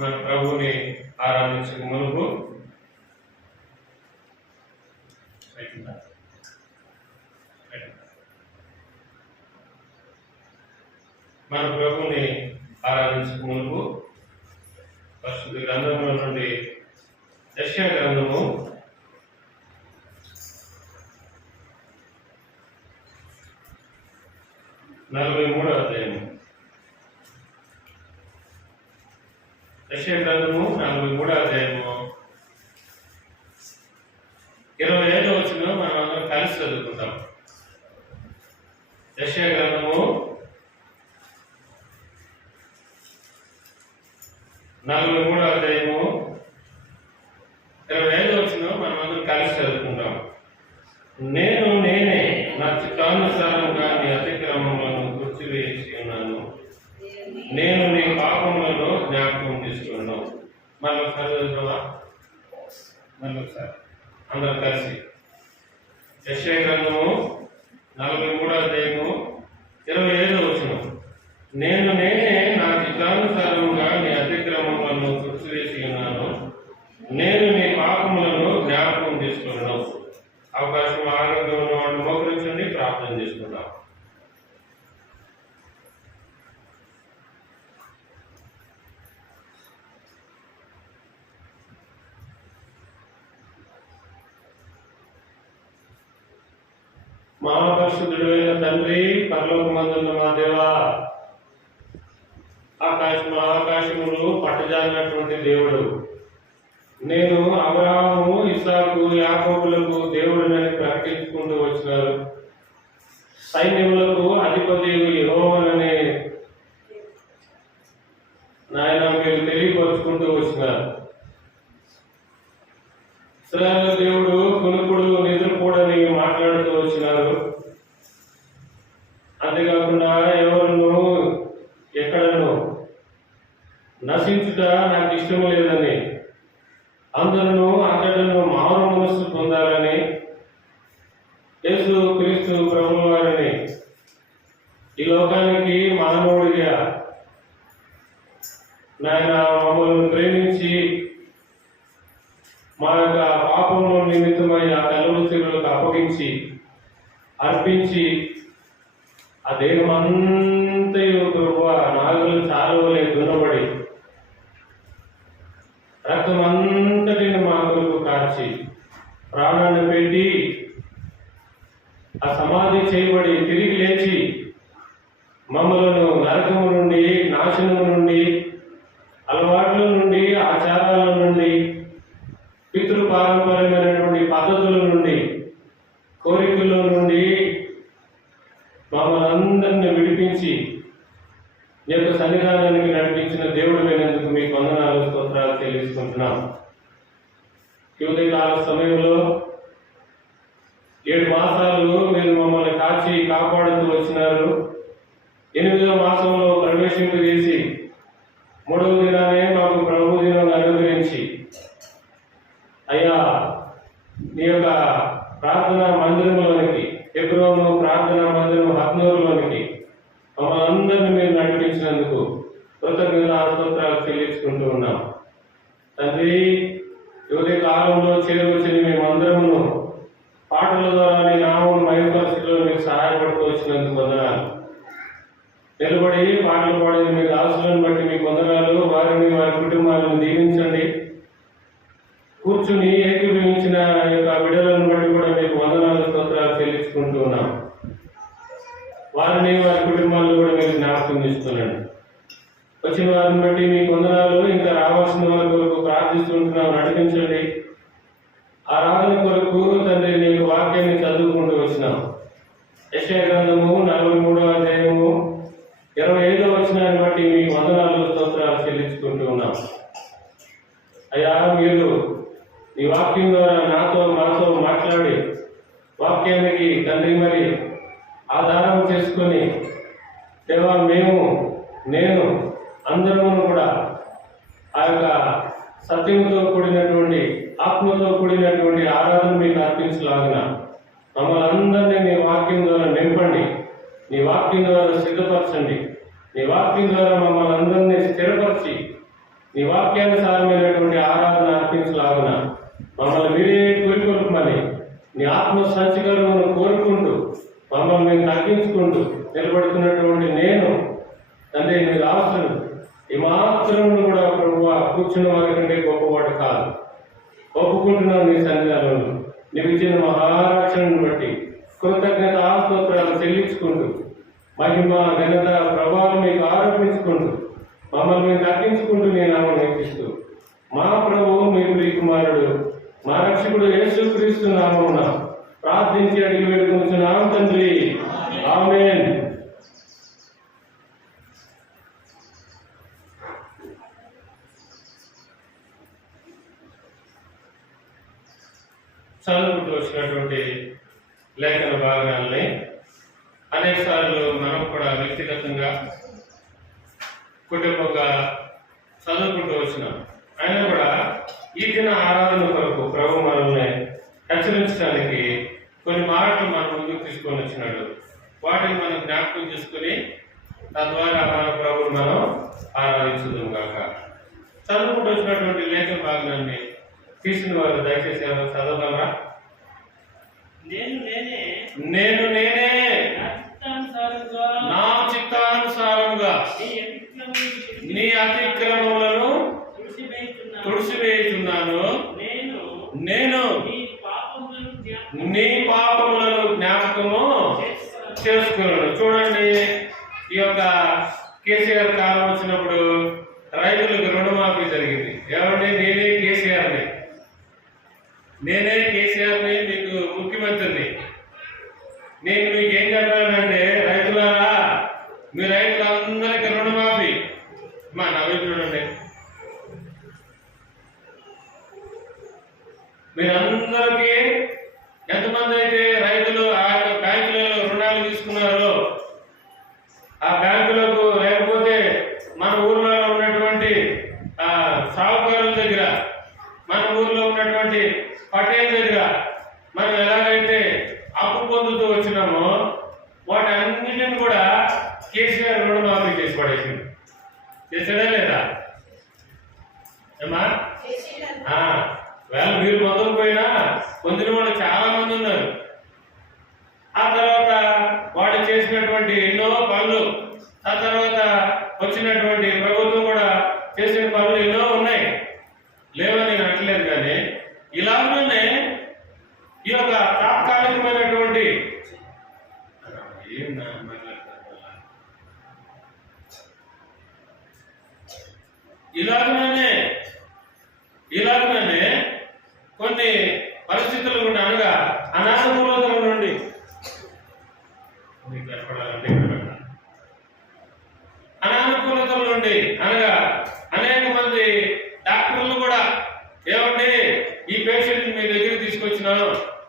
మన ప్రభుని ఆరాధించక మునుపు మన ప్రభుని ఆరాధించక మునుపు పరిశుద్ధ గ్రంథంలో నుండి దశ గ్రంథము నలభై మూడో అధ్యాయము. యెషయా గ్రంథము నలభై మూడో అధ్యాయము. ఇరవై ఐదో వచ్చిన మనం అందరం కలిసి చదువుకుంటాం. యెషయా గ్రంథము నలభై మూడో అధ్యాయము. ఇరవై ఐదో వచ్చిన మనం అందరం కలిసి చదువుకుంటాం. నేను నేనే నా చిత్తానుసారంగా నీ అతిక్రమములను గుర్తివేసి ఉన్నాను. నేను నీ పాపములను జ్ఞాపకం తీసుకున్నాను మళ్ళీ ఒకసారి చదువుతావా? మళ్ళీ ఒకసారి. అందరం కలిసి. యశ్వ గ్రంథము నలభై మూడో అధ్యాయము ఇరవై ఐదో వచ్చిన నేను నేనే నా చిత్తానుసారముగా నీ అతిక్రమములను గుర్తివేసి ఉన్నాను నేను నీ పాపములను జ్ఞాపకం తీసుకున్నాను అవకాశం ఆరోగ్యం ఉన్న వాళ్ళు మోకరించండి ప్రార్థన చేసుకుందాం మహాపరిశుద్ధుడు అయిన తండ్రి పరలోకమందున్న మా దేవా ఆకాశం ఆకాశములు పట్టజాలినటువంటి దేవుడు. నేను అబ్రహాము ఇసాకు యాకోబులకు దేవుడినని ప్రకటించుకుంటూ వచ్చినారు సైన్యములకు అధిపతి యెహోవానని నాయన మీరు తెలియపరుచుకుంటూ వచ్చినారు. ఇస్రాయేల్ దేవుడు కొనుక్కుడు నశించుట నాకు ఇష్టం లేదని. అందరూ అంతటను మారు మనస్సు పొందాలని యేసు క్రీస్తు ప్రభు వారిని ఈ లోకానికి మానవుడిగా నాయన మమ్మల్ని ప్రేమించి మా యొక్క పాపంలో నిమిత్తమై ఆ కలువ అప్పగించి అర్పించి ఆ దేహం అంతయు ప్రభు నాగులు చాలవలే దున్నబడి రక్తం అంతటిని మా కొరకు కార్చి ప్రాణాన్ని పెట్టి ఆ సమాధి చేయబడి తిరిగి లేచి మమ్మలను నరకము నుండి నాశనము నుండి అలవాట్ల నుండి ఆచారాల నుండి పితృ పారంపర్యమైనటువంటి పద్ధతుల నుండి కోరికల నుండి మమ్మల్ని అందరిని విడిపించి నీ యొక్క సన్నిధానానికి నడిపి స్తోత్రాలు ఈ ఉదయకాల సమయంలో ఏడు మాసాలు మీరు మమ్మల్ని కాచి కాపాడుతూ వచ్చినారు. ఎనిమిదో మాసంలో ప్రవేశింపజేసి మూడవ దినానే మాకు ప్రభు దినం అనుగ్రహించి అయ్యా నీ యొక్క ప్రార్థనా మందిరంలోనికి ఎబ్రోను ప్రార్థనా మందిరం హత్నూరులోనికి మమ్మల్ని అందరినీ మీరు నడిపించినందుకు కృతజ్ఞత స్తోత్రాలు చెల్లించుకుంటూ ఉన్నాం తండ్రి యువతి కాలంలో చేరవచ్చిన మేమందరమును పాటల ద్వారా నీ నామం మహిమపరిస్థితిలో మీకు సహాయపడుతూ వచ్చినందుకు వందనాలు నిలబడి పాటలు పాడిన మీ దాసులను బట్టి మీకు వందనాలు వారిని వారి కుటుంబాలను దీవించండి కూర్చుని ఏకీభవించిన యొక్క బిడ్డలను బట్టి కూడా మీకు వందనాలు స్తోత్రాలు చెల్లించుకుంటూ ఉన్నాం వారిని వారి కుటుంబాలను కూడా మీరు జ్ఞాపకం చేస్తున్నాడు వచ్చిన వారిని బట్టి మీ కొందనాలు ఇంకా రావాల్సిన వారి కొరకు ప్రార్థిస్తుంటున్నాం. నడిపించండి. ఆరాధన కొరకు తండ్రి నేను వాక్యాన్ని చదువుకుంటూ వచ్చినాం. యశయ గ్రంథము నలభై మూడవ అధ్యాయము ఇరవై ఐదో వచ్చినాన్ని బట్టి మీ వందనాలు స్తోత్రాలు చెల్లించుకుంటూ ఉన్నాం. అయ్యా మీరు ఈ వాక్యం ద్వారా నాతో మాతో మాట్లాడి వాక్యానికి తండ్రి మరి ఆధారం చేసుకొని దేవా మేము నేను అందరము కూడా ఆ యొక్క సత్యంతో కూడినటువంటి ఆత్మతో కూడినటువంటి ఆరాధన మీకు అర్పించలాగిన మమ్మల్ని అందరినీ నీ వాక్యం ద్వారా నింపండి. నీ వాక్యం ద్వారా సిద్ధపరచండి. నీ వాక్యం ద్వారా మమ్మల్ని అందరినీ స్థిరపరిచి నీ వాక్యానుసారమైనటువంటి ఆరాధన అర్పించలాగున మమ్మల్ని మీరే కోరుకోమని నీ ఆత్మ సంచికలను కోరుకుంటూ మమ్మల్ని మేము తగ్గించుకుంటూ నిలబడుతున్నటువంటి నేను తండ్రి మీరు అవసరం ఏమాత్రం కూడా ప్రభు కూర్చున్న వారి కంటే గొప్పవాడు కాదు. ఒప్పుకుంటున్నాను నీ సన్నిధానంలో. నీకు ఇచ్చిన మహారక్షణను బట్టి కృతజ్ఞత ఆస్తోత్రాలు చెల్లించుకుంటూ మహిమ ఘనత ప్రభావం మీకు ఆరోపించుకుంటూ మమ్మల్ని మేము తగ్గించుకుంటూ నేను ఆమె నేర్పిస్తూ మా ప్రభువు మీ ప్రియ కుమారుడు మా రక్షకుడు యేసుక్రీస్తు నామమున ప్రార్థించి అడిగి వేడుకుంటున్నాం తండ్రి. ఆమెన్. చదువుకుంటూ వచ్చినటువంటి లేఖన భాగాలని అనేక సార్లు మనం కూడా వ్యక్తిగతంగా కుటుంబంగా చదువుకుంటూ వచ్చినాం. అయినా కూడా ఈ దిన ఆరాధన కొరకు ప్రభు మనల్ని హెచ్చరించడానికి కొన్ని మాటలు మన ముందుకు తీసుకొని వచ్చినాడు. వాటిని మనం జ్ఞాపకం చేసుకుని తద్వారా మన ప్రభుని మనం ఆరాధించుదాం కాక చదువుకుంటూ వచ్చినటువంటి లేఖ భాగాన్ని తీసిన వారు దయచేసి చదవగలరా నేను నేనే. నేను నేనే. నా చిత్తానుసారంగా నా అతిక్రమములను నీ అతిక్రమములను తుడిచివేయుచున్నాను. తుడిసివేయుచున్నాను నేను నీ పాపములను జ్ఞాపకము చేసుకొనను. చేసుకున్నాను చూడండి ఈ యొక్క కేసీఆర్ కాలం వచ్చినప్పుడు రైతులకు రుణమాఫీ నేనే కేసీఆర్ని మీకు ముఖ్యమంత్రిని నేను మీకు ఏం చెప్పానంటే రైతులారా మీ రైతులందరికీ రుణమాఫీ మా నవ్వు చూడండి మీరందరికీ ఎంతమంది అయితే రైతులు ఆ యొక్క బ్యాంకులలో రుణాలు తీసుకున్నారో ఆ బ్యాంకులకు లేకపోతే మన ఊర్లో ఉన్నటువంటి ఆ సాగుకారుల దగ్గర మన ఊర్లో ఉన్నటువంటి పటేల్ దగ్గర మనం ఎలాగైతే అప్పు పొందుతూ వచ్చినామో వాటన్నిటిని కూడా కేసీఆర్ రుణమాఫీ చేసి పడేసింది చేసాడా లేదా ఏమా ఆ, వేళ మీరు పొందకపోయినా పొందిన వాళ్ళు చాలా మంది ఉన్నారు ఆ తర్వాత వాళ్ళు చేసినటువంటి ఎన్నో పనులు ఆ తర్వాత వచ్చినటువంటి ప్రభుత్వం కూడా చేసిన పనులు ఎన్నో ఉన్నాయి లేవని నేను అనట్లేదు కానీ ఇలాగనే ఈ యొక్క తాత్కాలికమైనటువంటి ఏం నా మాట్లాడతారు అలా? ఇలాగనే ఇలాగనే కొన్ని పరిస్థితులు నుండి అనగా అనానుకూలతల నుండి మీకు ఏర్పడాలంటే ఇక్కడ పెట్టాలి. అనానుకూలతల నుండి అనగా అనేక మంది డాక్టర్లు కూడా ఏమండి ఈ పేషెంట్ మీ దగ్గరికి తీసుకొచ్చినాం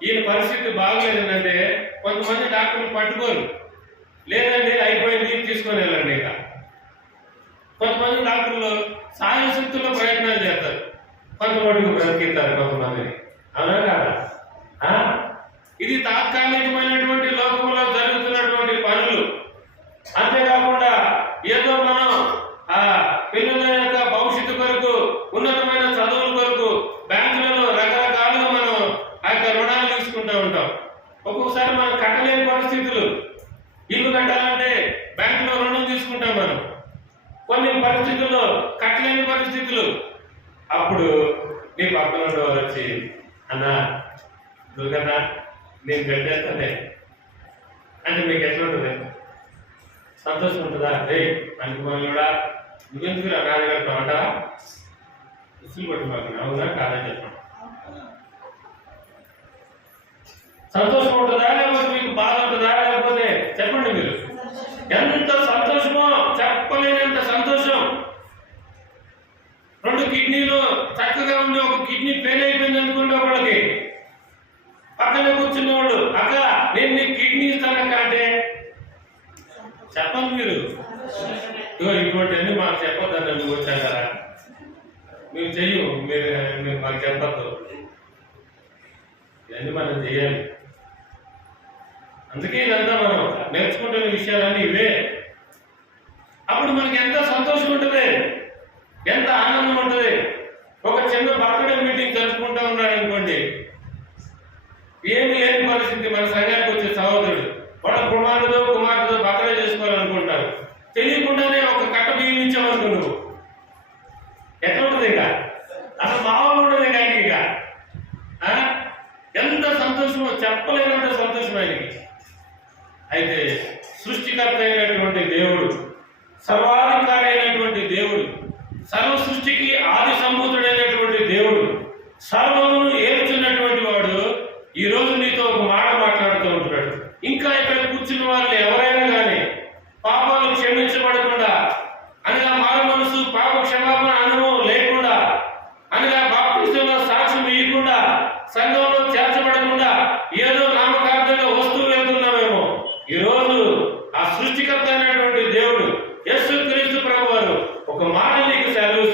ఈయన పరిస్థితి బాగలేదంటే కొంతమంది డాక్టర్లు పట్టుకోరు లేదండి అయిపోయింది తీసుకొని కొంతమంది డాక్టర్లు సాయశక్తుల్లో ప్రయత్నాలు చేస్తారు. కొంతమందికి బ్రతికిస్తారు కొంతమందిని అవునా కాదా? ఇది తాత్కాలికమైన అప్పుడు నీ పక్కన ఉండేవారు వచ్చి అన్నా దుర్గన్న నేను గడ్డేస్తానే అంటే మీకు ఎట్లా ఉంటుంది? సంతోషం ఉంటుందా? రే అనుకుమారు కూడా. నువ్వెందుకు రా నాన్న అంటావా? మాకు అవునా? కాదని చెప్పాను సంతోషం ఉంటుందా? లేకపోతే మీకు బాధ ఉంటుందా? లేకపోతే చెప్పండి మీరు. ఎంత సంతోషం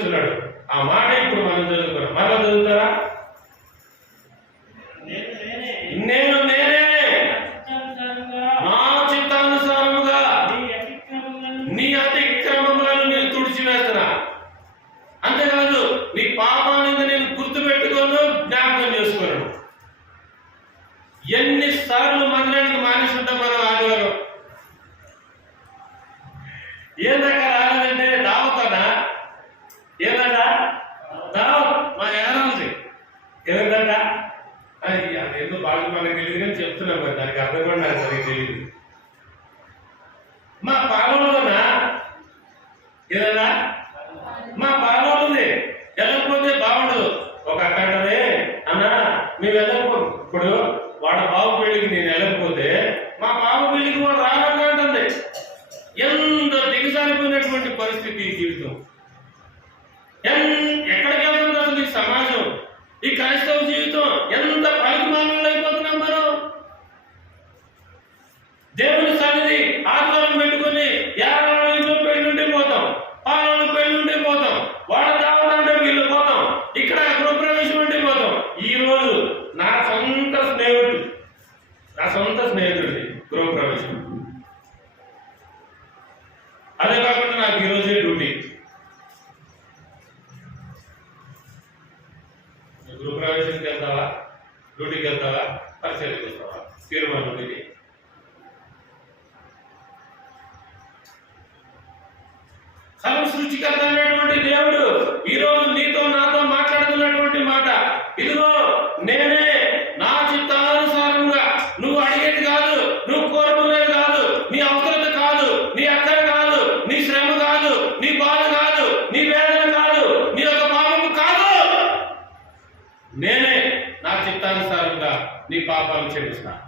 చూస్తున్నాడు. ఆ మాట ఇప్పుడు మనం చదువుకున్నాం మరలా చదువుతారా? కదా ఇప్పుడు వాడు సర్వ సృష్టికర్త అనేటువంటి దేవుడు ఈరోజు నీతో నాతో మాట్లాడుతున్నటువంటి మాట. ఇదిగో నేనే నా చిత్తానుసారంగా నువ్వు అడిగేది కాదు నువ్వు కోరుకునేది కాదు నీ అవసరత కాదు నీ అక్కర కాదు నీ శ్రమ కాదు నీ బాధ కాదు నీ వేదన కాదు నీ యొక్క పాపము కాదు. నేనే నా చిత్తానుసారంగా నీ పాపాలు క్షమిస్తా.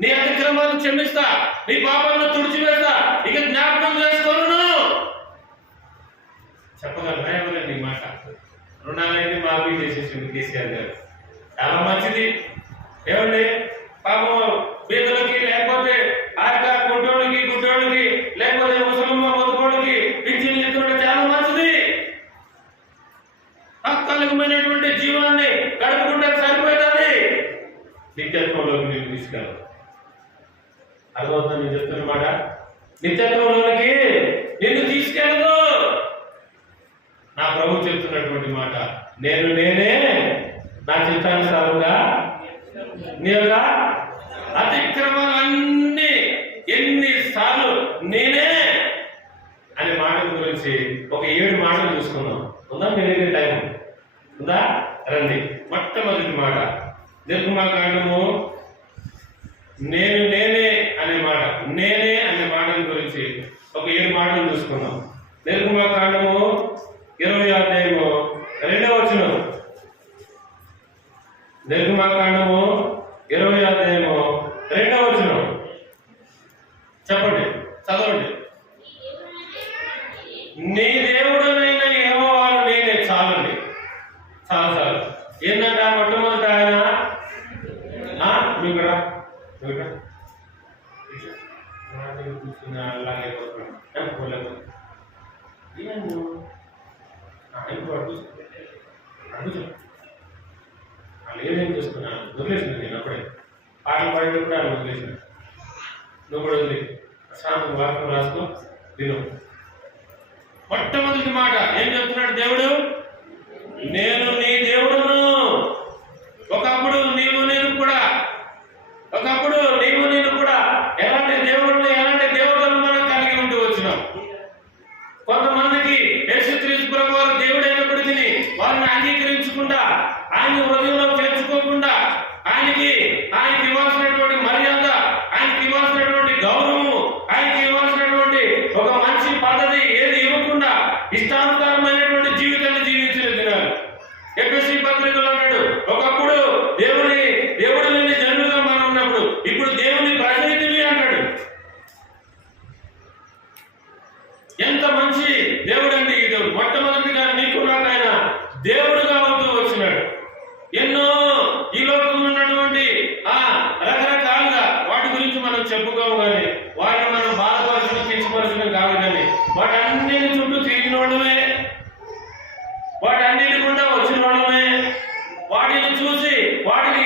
నీ అతిక్రమాలు క్షమిస్తా. నీ పాపాలను తుడిచివేస్తా. కేసీఆర్ గారు. చాలా మంచిది. ఏమండి? పాపం పేదలకి లేకపోతే ఆర్క కుట్రోళ్ళకి గుడ్డోళ్ళకి లేకపోతే ముసలమ్మ ముదుకోళ్ళకి పింఛన్ ఎత్తుకుంటే చాలా మంచిది. తాత్కాలికమైనటువంటి జీవనాన్ని గడుపుకుంటే సరిపోతుంది నిత్యత్వంలోకి నేను తీసుకెళ్ళాను అర్థమవుతుంది నేను చెప్తున్నమాట నిత్యత్వంలోనికి నిన్ను తీసుకెళ్ళదు. నా ప్రభు చెప్తున్నటువంటి మాట. నేను నేనే నా చిత్తానుసారంగా నీ యొక్క ఎన్ని ఎన్నిసార్లు నేనే అనే మాట గురించి ఒక ఏడు మాటలు చూసుకున్నాం ఉందా? మీరైతే టైం ఉందా. రండి. మొట్టమొదటి మాట. నిర్మాకాండము నేను నేనే అనే మాట. నేనే అనే మాట గురించి ఒక ఏడు మాటలు చూసుకుందాం. నిర్మాకాండము ఇరవై అధ్యాయము ಮಾತಾಡುವೋ Alejandro Ramírez. వాటిని చూసి వాటిని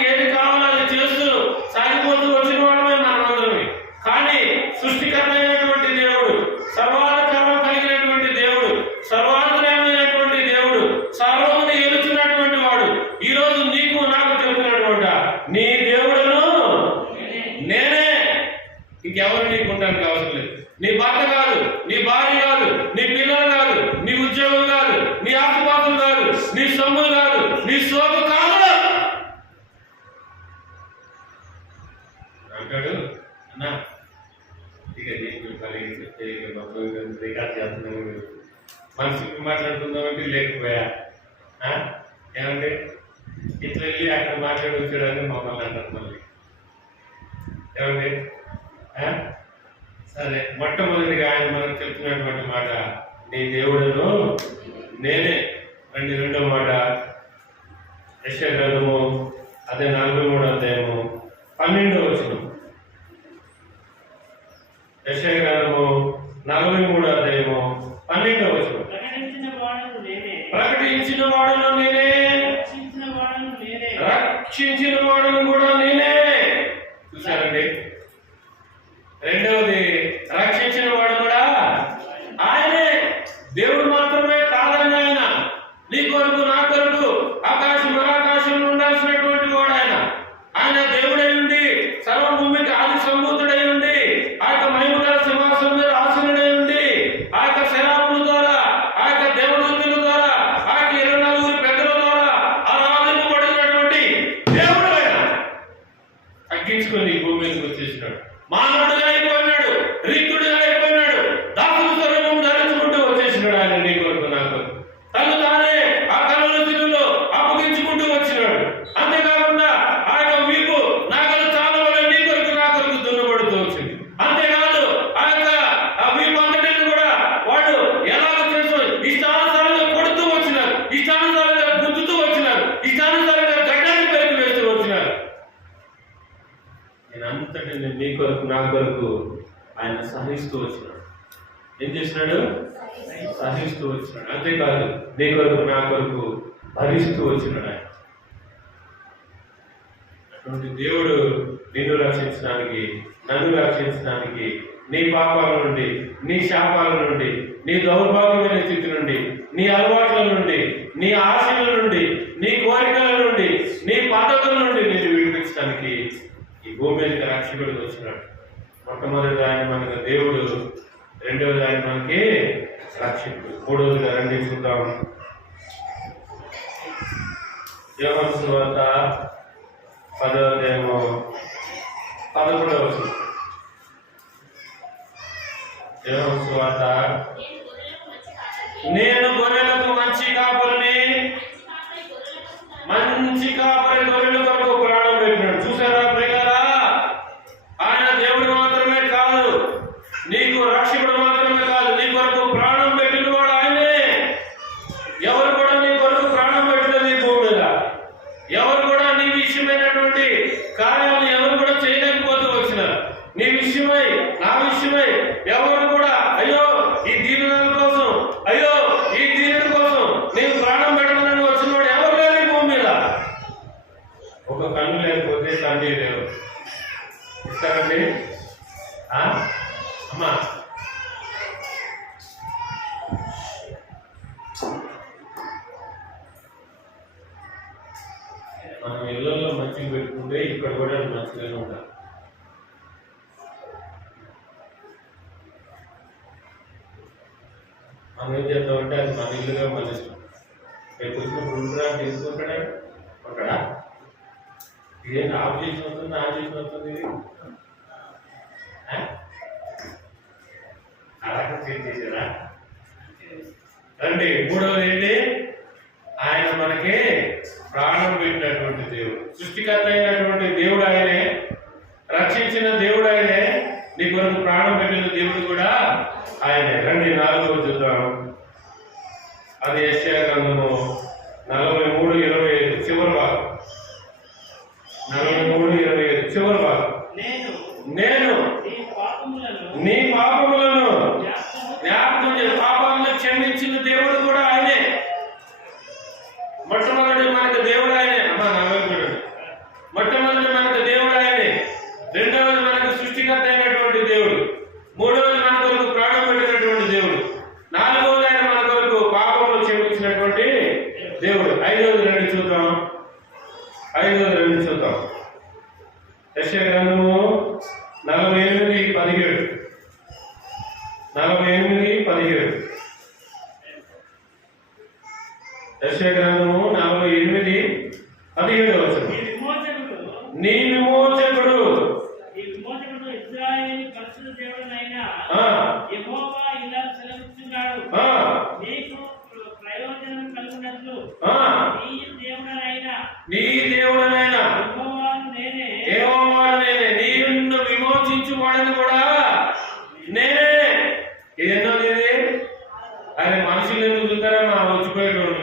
సరే మొట్టమొదటిగా ఆయన మనకు చెప్తున్నటువంటి మాట నీ దేవుడను నేనే రెండు రెండో మాట. యశ అదే నలభై మూడో అధ్యాయము పన్నెండో వచ్చిన యశ గ్రంథము నలభై మూడో అధ్యాయము పన్నెండో వచ్చిన ప్రకటించిన వాడను నేనే. రక్షించిన కాబట్టి దేవుడు నిన్ను రక్షించడానికి నన్ను రక్షించడానికి నీ పాపాల నుండి నీ శాపాల నుండి నీ దౌర్భాగ్యమైన స్థితి నుండి నీ అలవాట్ల నుండి నీ ఆశల నుండి నీ కోరికల నుండి నీ పద్ధతుల నుండి నిన్ను విడిపించడానికి ఈ భూమి మీద రక్షకుడు వచ్చినాడు. మొట్టమొదటి ఆయన మనకు దేవుడు రెండవది ఆయన మనకి రక్షకుడు. మూడవది రండి చూద్దాం. వార్త పదోదేమో పదకొండవ సువార్త నేను గొర్రెలకు మంచి కాపురిని మంచి కాపురి గొర్రెలు కొరకు గురువుగా చేసుకుంటాడే? అక్కడ? ఇదేం ఆబ్జెక్షన్ వస్తుంది ఆబ్జెక్షన్ వస్తుంది ఇది అంటే మూడవది ఏంటి? ఆయన మనకి ప్రాణం పెట్టినటువంటి దేవుడు. సృష్టికర్త అయినటువంటి దేవుడు ఆయనే. రక్షించిన దేవుడు ఆయనే. నీ కొరకు ప్రాణం పెట్టిన దేవుడు కూడా ఆయనే. రండి నాలుగో చూద్దాము ঠিক আছে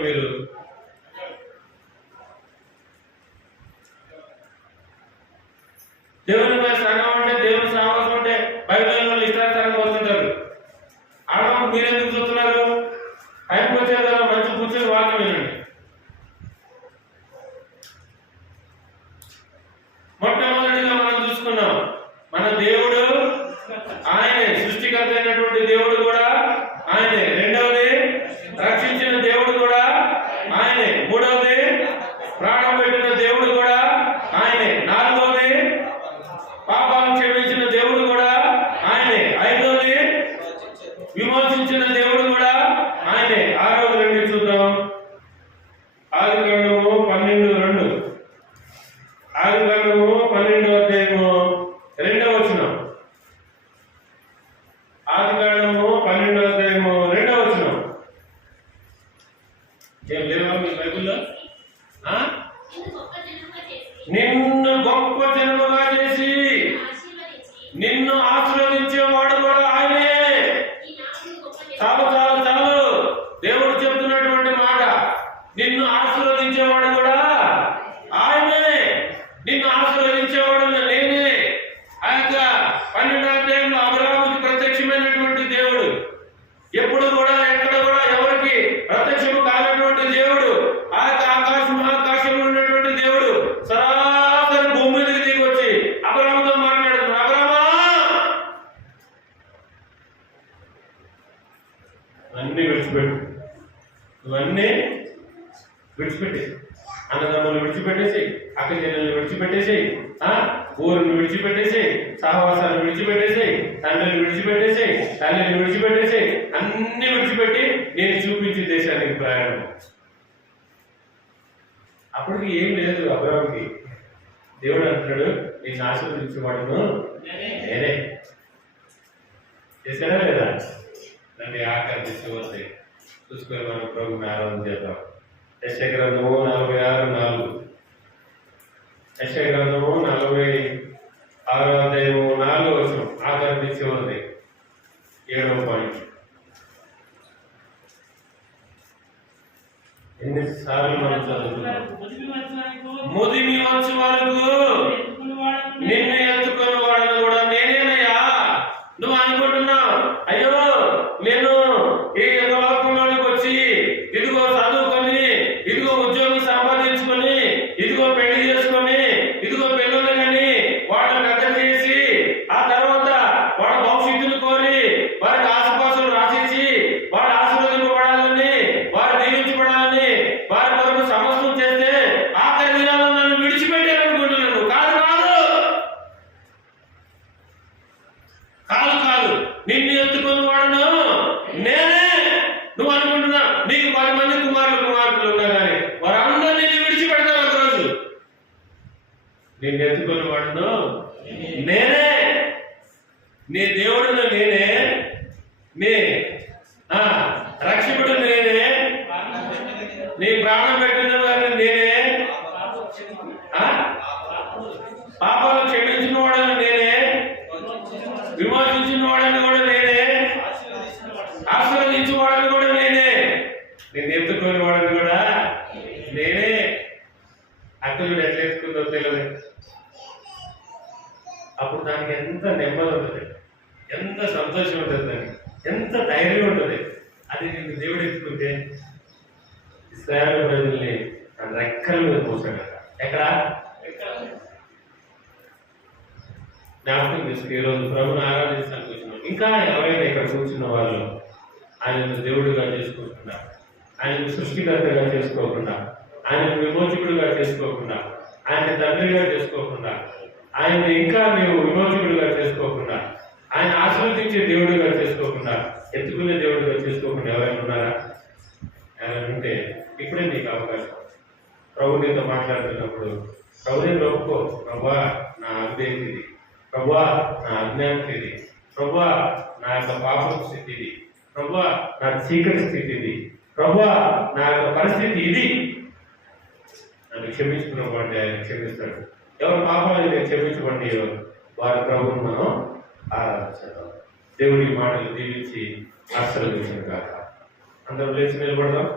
మీరు అన్నీ విడిచిపెట్టు. ఇవన్నీ విడిచిపెట్టేసి అన్నదమ్ములు విడిచిపెట్టేసి అక్క చెల్లెల్ని విడిచిపెట్టేసి ఊరిని విడిచిపెట్టేసి సహవాసాలను విడిచిపెట్టేసి తండ్రిని విడిచిపెట్టేసి తల్లిని విడిచిపెట్టేసి అన్ని విడిచిపెట్టి నేను చూపించే దేశానికి ప్రయాణం. అప్పటికి ఏం లేదు అభిరామికి దేవుడు అంటున్నాడు నేను ఆశీర్వదించేవాడును. నేనే. చేశారా లేదా? అని ఆకలి శివస్తే చూసుకొని మనం ప్రభు ఆరాధన చేద్దాం. యశగ్రంథము నలభై ఆరు నాలుగు. యశగ్రంథము నలభై ఆరో అధ్యాయము నాలుగు వర్షం ఆకర్షించి ఉంది. ఏడవ పాయింట్. ఎన్నిసార్లు మనం చదువుతున్నాం? ముదిమి వంశ వరకు నిన్నే వెతుకుని వాడును నేనే. నీ దేవుడును నేనే. నీ ఆ, రక్షకుడు నేనే నీ ప్రాణం పెట్టిన వాడిని నేనే ఆ? పాపాలు క్షమించిన వాడని నేనే విమోచించిన వాడని కూడా నేనే ఆశీర్వదించిన వాడని కూడా నేనే నేను ఎత్తుకునే వాడని కూడా నేనే అక్కలు ఎట్లా ఎత్తుకుందో తెలియదు అప్పుడు దానికి ఎంత నెమ్మది ఉంటుంది ఎంత సంతోషం ఉంటుంది దానికి ఎంత ధైర్యం ఉంటుంది అది నిన్ను దేవుడు ఎత్తుకుంటే ఇస్రాయల్ ప్రజల్ని తన రెక్కల మీద పోసాడు ఎక్కడ జ్ఞాపకం తీసుకుని ఈరోజు ప్రభుని ఆరాధించడానికి వచ్చినాం ఇంకా ఎవరైనా ఇక్కడ కూర్చున్న వాళ్ళు ఆయనను దేవుడిగా చేసుకోకుండా ఆయనను సృష్టికర్తగా చేసుకోకుండా ఆయనను విమోచకుడిగా చేసుకోకుండా ఆయన తండ్రిగా చేసుకోకుండా ఆయన ఇంకా నీవు విమోచకుడిగా చేసుకోకుండా ఆయన ఆశీర్వదించే దేవుడిగా చేసుకోకుండా ఎత్తుకునే దేవుడిగా చేసుకోకుండా ఎవరైనా ఉన్నారా? ఎవరైనా ఉంటే ఇప్పుడే నీకు అవకాశం. ప్రభు నీతో మాట్లాడుతున్నప్పుడు ప్రభుని ఒప్పుకో. ప్రభా నా అవిధేయత ఇది ప్రభా నా అజ్ఞానం ఇది ప్రభా నా యొక్క పాపం స్థితి ఇది ప్రభు నా చీకటి స్థితి ఇది ప్రభు నా యొక్క పరిస్థితి ఇది. నన్ను క్షమించుకున్నప్పుడు ఆయన క్షమిస్తాడు. ఎవరు పాపాలు నేను క్షమించబడి వారి ప్రభువును మనం ఆరాధించడం దేవుడి మాటలు దీవించి ఆశీర్వదించిన కాక అందరూ లేచి నిలబడదాం.